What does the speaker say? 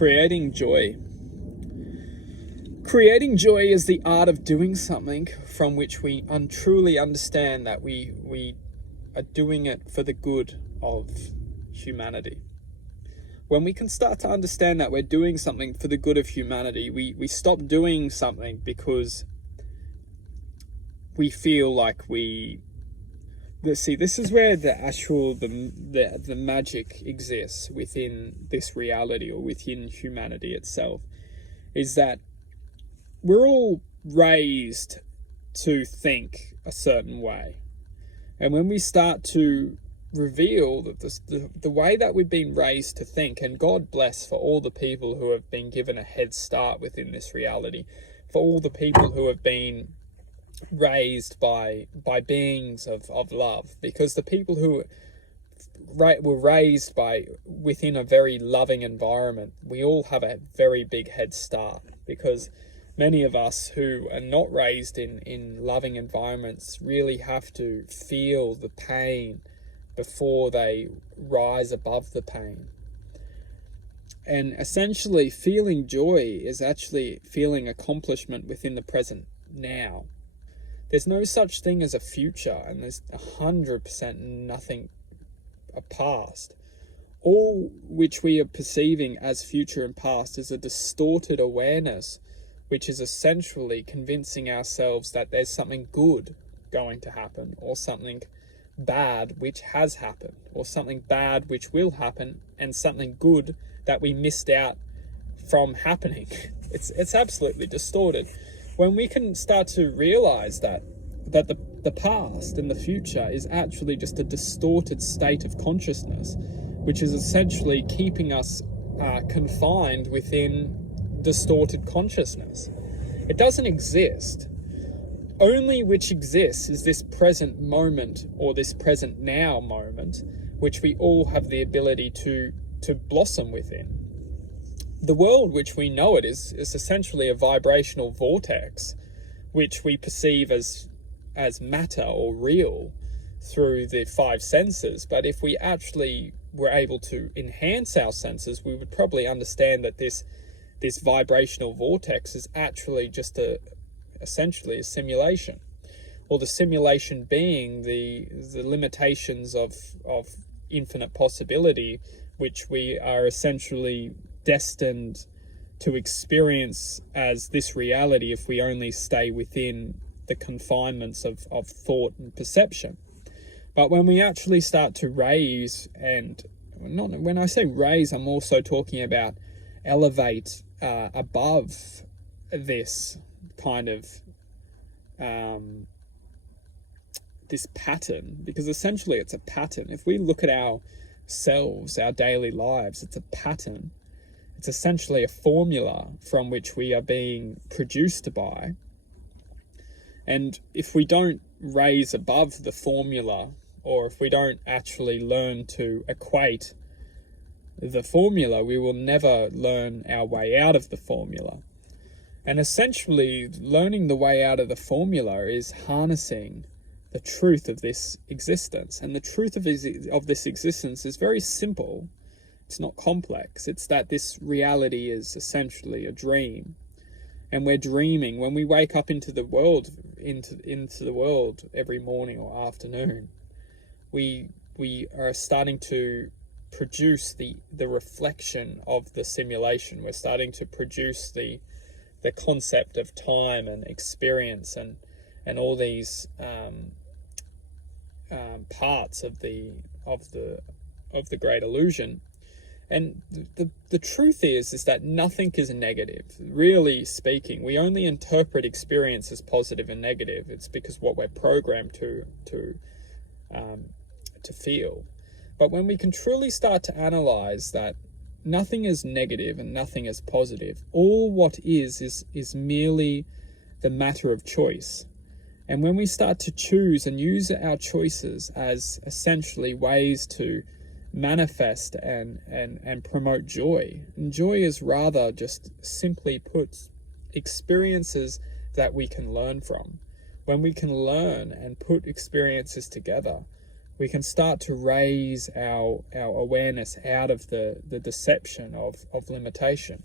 Creating joy. Creating joy is the art of doing something from which we truly understand that we are doing it for the good of humanity. When we can start to understand that we're doing something for the good of humanity, we stop doing something because we feel like this is where the magic exists within this reality, or within humanity itself, is that we're all raised to think a certain way. And when we start to reveal that the way that we've been raised to think, and God bless for all the people who have been given a head start within this reality, for all the people who have been raised by beings of love, because the people who were raised within a very loving environment, we all have a very big head start, because many of us who are not raised in loving environments really have to feel the pain before they rise above the pain. And essentially, feeling joy is actually feeling accomplishment within the present now. There's no such thing as a future, and there's 100% nothing a past. All which we are perceiving as future and past is a distorted awareness, which is essentially convincing ourselves that there's something good going to happen, or something bad which has happened, or something bad which will happen, and something good that we missed out from happening. It's absolutely distorted. When we can start to realize that the past and the future is actually just a distorted state of consciousness, which is essentially keeping us confined within distorted consciousness. It doesn't exist. Only which exists is this present moment, or this present now moment, which we all have the ability to blossom within. The world which we know it is essentially a vibrational vortex, which we perceive as matter or real through the five senses. But if we actually were able to enhance our senses, we would probably understand that this vibrational vortex is actually just essentially a simulation, or the simulation being the limitations of infinite possibility, which we are essentially destined to experience as this reality if we only stay within the confinements of thought and perception. But when we actually start to raise, and when I say raise, I'm also talking about elevate above this kind of this pattern, because essentially it's a pattern. If we look at ourselves, our daily lives, it's a pattern. It's essentially a formula from which we are being produced by. And if we don't raise above the formula, or if we don't actually learn to equate the formula, we will never learn our way out of the formula. And essentially, learning the way out of the formula is harnessing the truth of this existence. And the truth of this existence is very simple. It's not complex. It's that this reality is essentially a dream. And we're dreaming. When we wake up into the world every morning or afternoon, we are starting to produce the reflection of the simulation. We're starting to produce the concept of time and experience and all these parts of the great illusion. And the truth is that nothing is negative. Really speaking, we only interpret experience as positive and negative. It's because what we're programmed to feel. But when we can truly start to analyze that nothing is negative and nothing is positive, all what is merely the matter of choice. And when we start to choose and use our choices as essentially ways to manifest and promote joy. And joy is rather, just simply put, experiences that we can learn from. When we can learn and put experiences together, we can start to raise our awareness out of the deception of limitation.